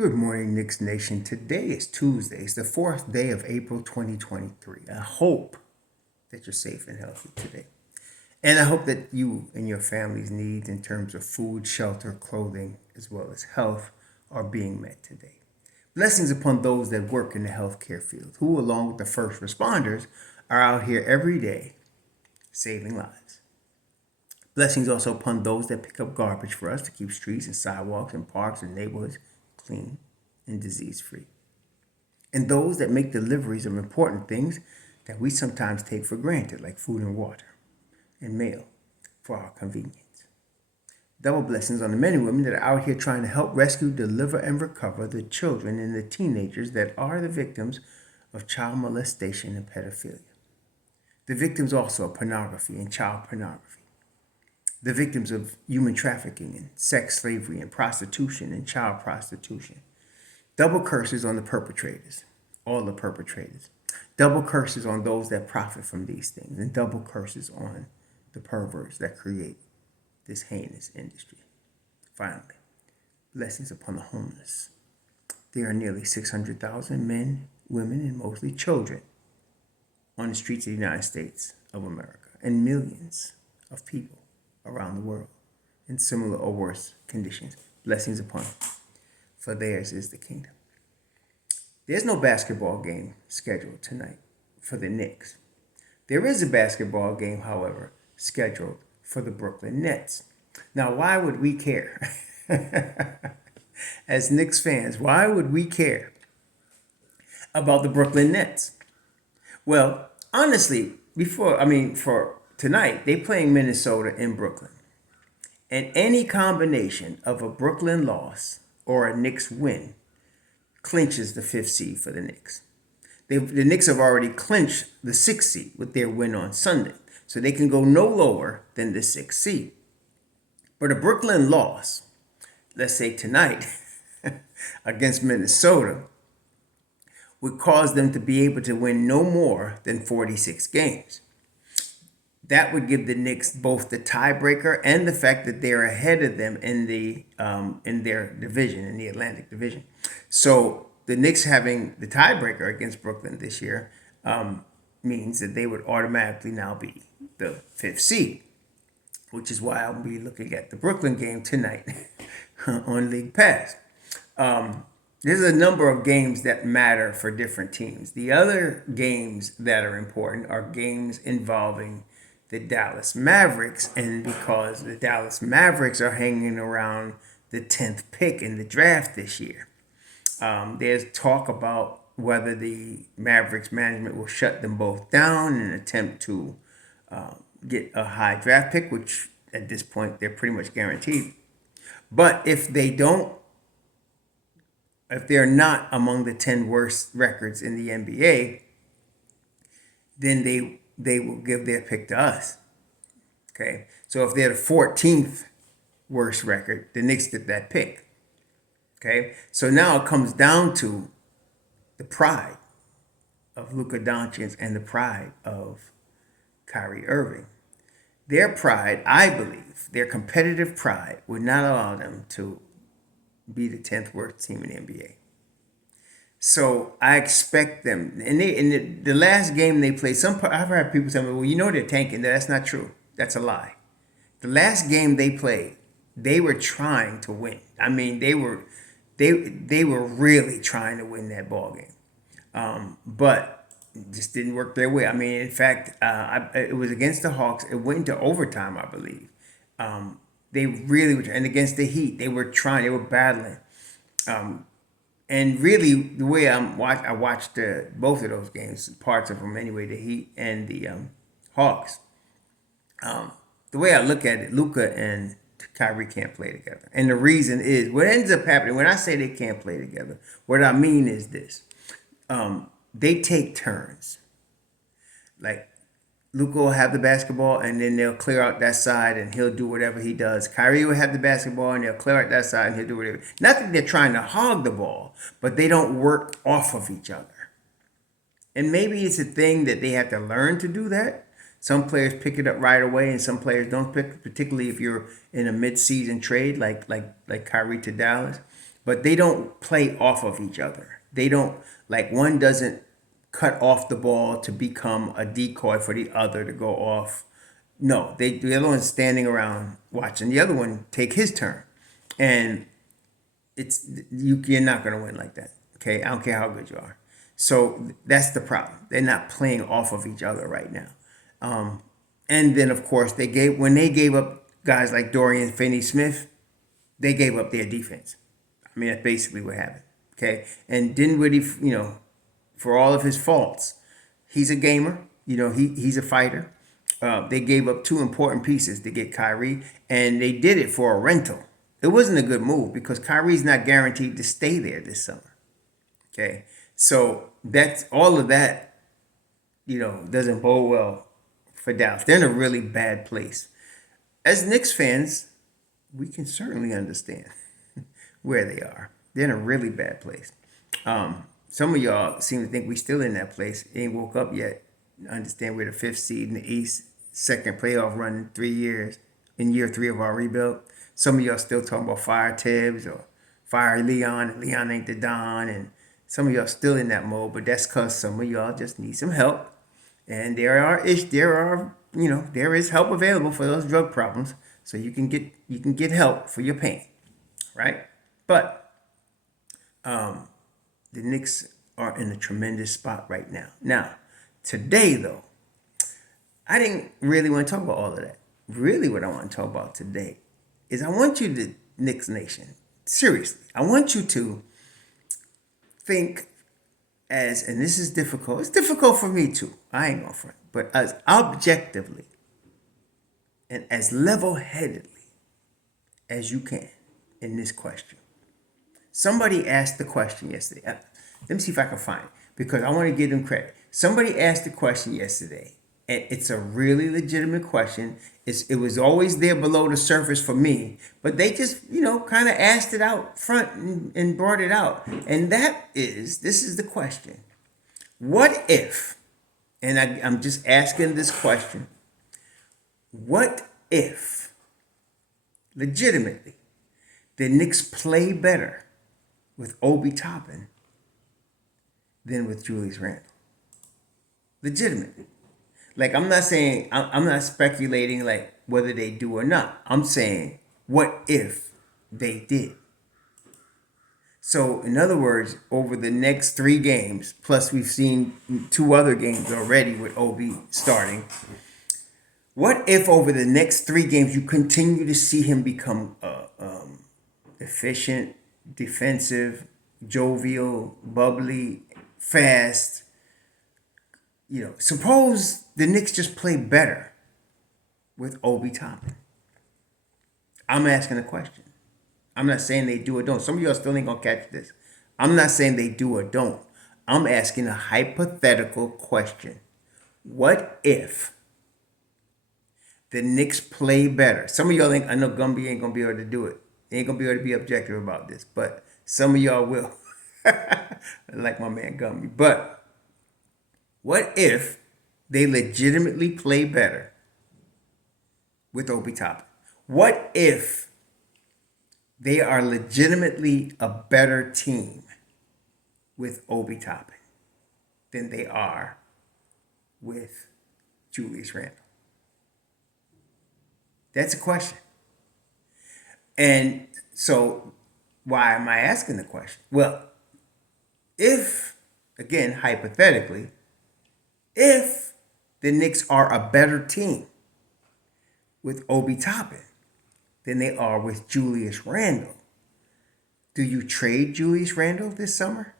Good morning, Knicks Nation. Today is Tuesday. It's the fourth day of April 2023. I hope that you're safe and healthy today. And I hope that you and your family's needs in terms of food, shelter, clothing, as well as health are being met today. Blessings upon those that work in the healthcare field, who, along with the first responders, are out here every day saving lives. Blessings also upon those that pick up garbage for us to keep streets and sidewalks and parks and neighborhoods clean and disease free. And those that make deliveries of important things that we sometimes take for granted, like food and water and mail, for our convenience. Double blessings on the men and women that are out here trying to help rescue, deliver, and recover the children and the teenagers that are the victims of child molestation and pedophilia. The victims also of pornography and child pornography. The victims of human trafficking and sex slavery and prostitution and child prostitution. Double curses on the perpetrators, all the perpetrators. Double curses on those that profit from these things, and double curses on the perverts that create this heinous industry. Finally, blessings upon the homeless. There are nearly 600,000 men, women, and mostly children on the streets of the United States of America, and millions of people around the world in similar or worse conditions. Blessings upon them, for theirs is the kingdom. There's no basketball game scheduled tonight for the Knicks. There is a basketball game, however, scheduled for the Brooklyn Nets. Now, why would we care? As Knicks fans, why would we care about the Brooklyn Nets? Well, honestly, for tonight, they playing Minnesota in Brooklyn. And any combination of a Brooklyn loss or a Knicks win clinches the fifth seed for the Knicks. The Knicks have already clinched the sixth seed with their win on Sunday. So they can go no lower than the sixth seed. But a Brooklyn loss, let's say tonight, against Minnesota, would cause them to be able to win no more than 46 games. That would give the Knicks both the tiebreaker and the fact that they're ahead of them in their division, in the Atlantic Division. So the Knicks having the tiebreaker against Brooklyn this year means that they would automatically now be the fifth seed, which is why I'll be looking at the Brooklyn game tonight on League Pass. There's a number of games that matter for different teams. The other games that are important are games involving the Dallas Mavericks, and because the Dallas Mavericks are hanging around the 10th pick in the draft this year. There's talk about whether the Mavericks management will shut them both down in an attempt to get a high draft pick, which at this point they're pretty much guaranteed. But if they're not among the 10 worst records in the NBA, then they will give their pick to us. Okay, so if they're the 14th worst record, the Knicks get that pick. Okay, so now it comes down to the pride of Luka Doncic and the pride of Kyrie Irving. Their pride, I believe, their competitive pride would not allow them to be the 10th worst team in the NBA. So I expect them, and in the last game they played, I've heard people tell me, well, they're tanking. That's not true. That's a lie. The last game they played, they were trying to win. I mean, they were really trying to win that ball game, but it just didn't work their way. I mean, in fact, it was against the Hawks. It went into overtime, I believe. They really were, and against the Heat, they were battling. And really, the way I watched both of those games, parts of them anyway, the Heat and the Hawks. The way I look at it, Luka and Kyrie can't play together. And the reason is, what ends up happening, when I say they can't play together, what I mean is this. They take turns. Like, Luka will have the basketball, and then they'll clear out that side, and he'll do whatever he does. Kyrie will have the basketball, and they'll clear out that side, and he'll do whatever. Not that they're trying to hog the ball, but they don't work off of each other. And maybe it's a thing that they have to learn to do that. Some players pick it up right away, and some players don't pick, particularly if you're in a mid-season trade like Kyrie to Dallas. but they don't play off of each other. They don't, like, one doesn't cut off the ball to become a decoy for the other to go off. No, the other one's standing around watching the other one take his turn, and you're not going to win like that. Okay, I don't care how good you are. So that's the problem. They're not playing off of each other right now. And then of course when they gave up guys like Dorian Finney-Smith, they gave up their defense. I mean, that's basically what happened. Okay, and Dinwiddie, for all of his faults, he's a gamer. He's a fighter. They gave up two important pieces to get Kyrie, and they did it for a rental. It wasn't a good move because Kyrie's not guaranteed to stay there this summer. Okay, so that's all of that. Doesn't bode well for Dallas. They're in a really bad place. As Knicks fans, we can certainly understand where they are. They're in a really bad place. Some of y'all seem to think we still in that place. Ain't woke up yet. Understand we're the 5th seed in the East, second playoff run in 3 years, in year 3 of our rebuild. Some of y'all still talking about fire Tibbs or fire Leon, and Leon ain't the Don, and some of y'all still in that mode, but that's because some of y'all just need some help. And there is help available for those drug problems, so you can get help for your pain, right? But the Knicks are in a tremendous spot right now. Now, today though, I didn't really want to talk about all of that. Really, what I want to talk about today is I want you to, Knicks Nation, seriously, I want you to think and this is difficult. It's difficult for me too. I ain't gonna front, but as objectively and as level-headedly as you can in this question. Somebody asked the question yesterday. Let me see if I can find it because I want to give them credit. Somebody asked the question yesterday, and it's a really legitimate question. It was always there below the surface for me, but they just, kind of asked it out front and brought it out. And this is the question. What if, and I'm just asking this question, what if, legitimately, the Knicks play better with Obi Toppin than with Julius Randle? Legitimately. Like, I'm not saying, I'm not speculating like whether they do or not. I'm saying, what if they did? So, in other words, over the next 3 games, plus we've seen 2 other games already with Obi starting. What if over the next 3 games you continue to see him become efficient, defensive, jovial, bubbly, fast? Suppose the Knicks just play better with Obi Toppin. I'm asking a question. I'm not saying they do or don't. Some of y'all still ain't gonna catch this. I'm not saying they do or don't. I'm asking a hypothetical question. What if the Knicks play better? Some of y'all think, I know Gumby ain't gonna be able to do it. He ain't gonna be able to be objective about this, but some of y'all will. Like my man Gumby. But what if they legitimately play better with Obi Toppin? What if they are legitimately a better team with Obi Toppin than they are with Julius Randle? That's a question. And so why am I asking the question? Well, if, again, hypothetically, if the Knicks are a better team with Obi Toppin than they are with Julius Randle, do you trade Julius Randle this summer?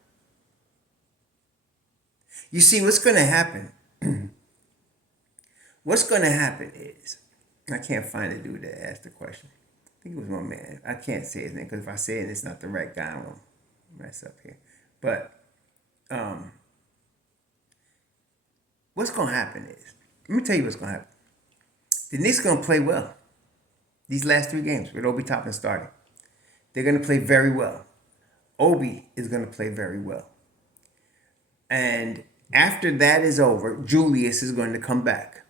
You see, what's going to happen? What's going to happen is, I can't find the dude that asked the question. I think it was my man. I can't say his name because if I say it, it's not the right guy. I'm going to mess up here. But what's going to happen is, let me tell you what's going to happen. The Knicks are going to play well these last 3 games with Obi Toppin starting. They're going to play very well. Obi is going to play very well. And after that is over, Julius is going to come back.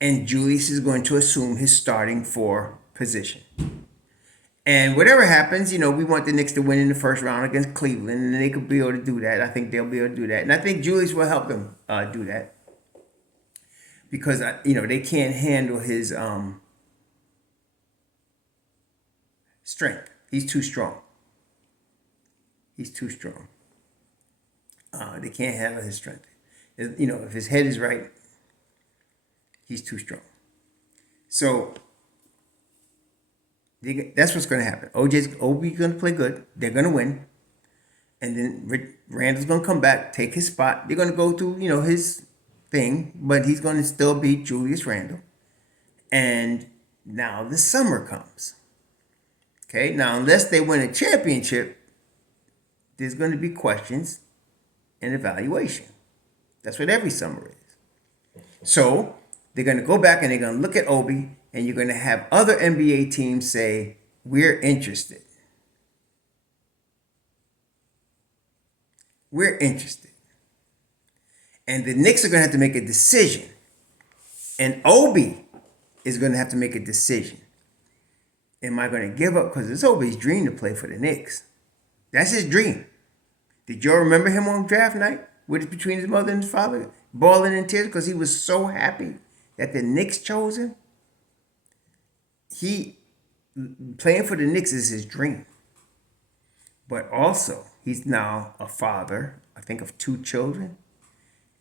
And Julius is going to assume his starting 4 position. And whatever happens, we want the Knicks to win in the first round against Cleveland, and they could be able to do that. I think they'll be able to do that, and I think Julius will help them do that because they can't handle his strength. He's too strong. He's too strong. They can't handle his strength. If his head is right, he's too strong. So that's what's going to happen. Obi's going to play good. They're going to win. And then Randle's going to come back, take his spot. They're going to go through, his thing, but he's going to still beat Julius Randle. And now the summer comes. Okay, now unless they win a championship, there's going to be questions and evaluation. That's what every summer is. So they're going to go back and they're going to look at Obi, and you're going to have other NBA teams say, we're interested. We're interested. And the Knicks are going to have to make a decision. And Obi is going to have to make a decision. Am I going to give up? Because it's Obi's dream to play for the Knicks. That's his dream. Did y'all remember him on draft night? Between his mother and his father? Bawling in tears because he was so happy that the Knicks chose him. Playing for the Knicks is his dream. But also, he's now a father, I think, of 2 children,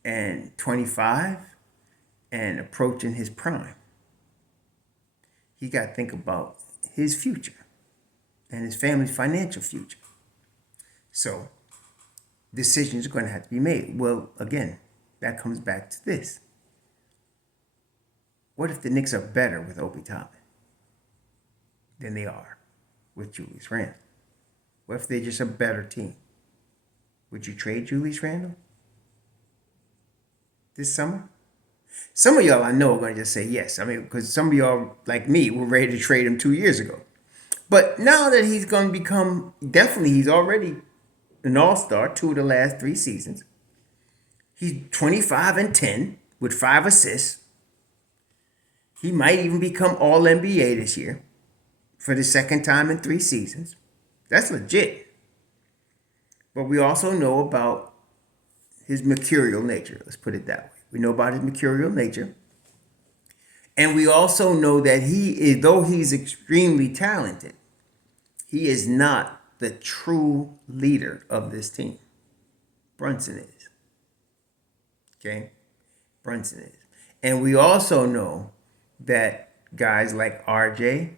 and 25, and approaching his prime. He got to think about his future and his family's financial future. So decisions are going to have to be made. Well, again, that comes back to this. What if the Knicks are better with Obi Toppin than they are with Julius Randle? What if they're just a better team? Would you trade Julius Randle this summer? Some of y'all I know are going to just say yes. I mean, because some of y'all, like me, were ready to trade him 2 years ago. But now that he's going to become, definitely he's already an all-star 2 of the last 3 seasons. He's 25-10 with 5 assists. He might even become All-NBA this year for the second time in 3 seasons. That's legit. But we also know about his mercurial nature. Let's put it that way. We know about his mercurial nature. And we also know that though he's extremely talented, he is not the true leader of this team. Brunson is. Okay? Brunson is. And we also know that guys like RJ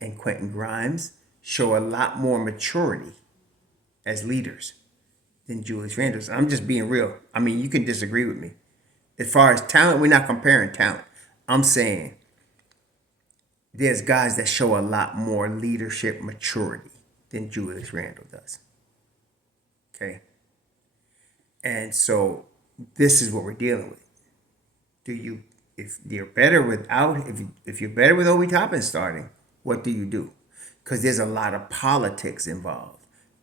and Quentin Grimes show a lot more maturity as leaders than Julius Randle. I'm just being real. I mean, you can disagree with me. As far as talent, we're not comparing talent. I'm saying there's guys that show a lot more leadership maturity than Julius Randle does. Okay? And so this is what we're dealing with. If you're better if you're better with Obi Toppin starting, what do you do? Because there's a lot of politics involved.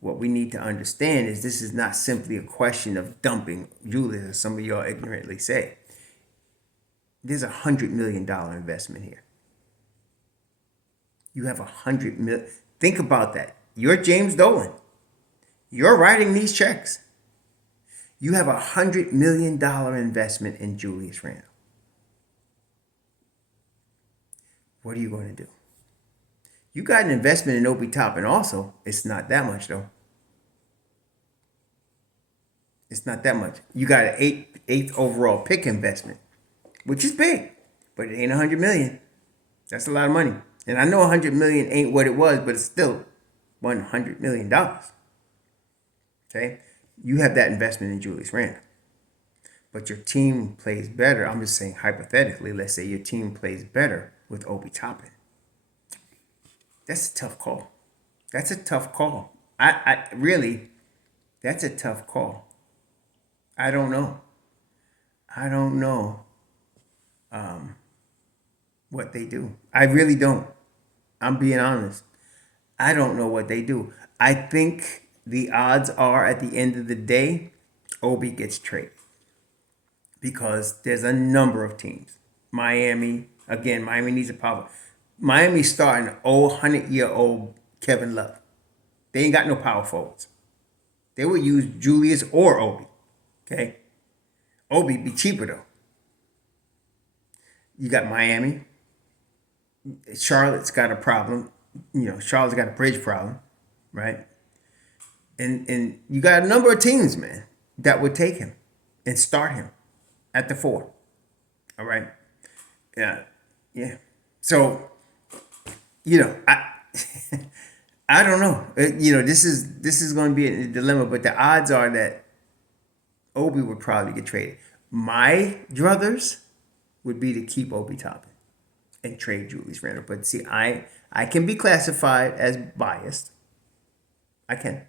What we need to understand is this is not simply a question of dumping Julius, as some of y'all ignorantly say. There's $100 million investment here. You have $100 million. Think about that. You're James Dolan. You're writing these checks. You have $100 million investment in Julius Randle. What are you going to do? You got an investment in Obi Toppin also. It's not that much, though. It's not that much. You got an eighth overall pick investment, which is big, but it ain't $100 million. That's a lot of money. And I know $100 million ain't what it was, but it's still $100 million. Okay? You have that investment in Julius Randle. But your team plays better. I'm just saying hypothetically, let's say your team plays better with Obi Toppin. That's a tough call. That's a tough call. That's a tough call. I don't know. What they do. I really don't. I'm being honest. I don't know what they do. I think the odds are at the end of the day, Obi gets traded. Because there's a number of teams. Miami needs a power. Miami's starting an 100-year-old Kevin Love. They ain't got no power forwards. They would use Julius or Obi. Okay? Obi be cheaper though. You got Miami. Charlotte's got a problem. Charlotte's got a bridge problem, right? And you got a number of teams, man, that would take him and start him at the 4. All right? Yeah. Yeah. So, I I don't know. This is going to be a dilemma, but the odds are that Obi would probably get traded. My druthers would be to keep Obi Toppin and trade Julius Randle. But see, I can be classified as biased. I can.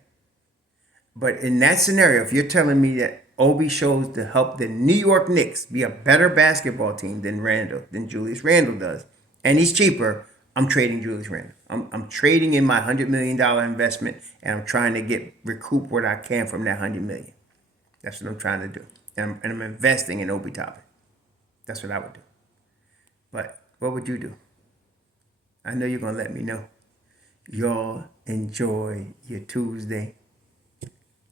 But in that scenario, if you're telling me that Obi shows to help the New York Knicks be a better basketball team than Julius Randle does, and he's cheaper, I'm trading Julius Randle. I'm trading in my $100 million investment, and I'm trying to recoup what I can from that $100 million. That's what I'm trying to do. And I'm investing in Obi Toppin. That's what I would do. But what would you do? I know you're going to let me know. Y'all enjoy your Tuesday.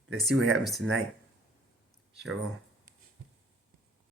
Let's see what happens tonight. Sure.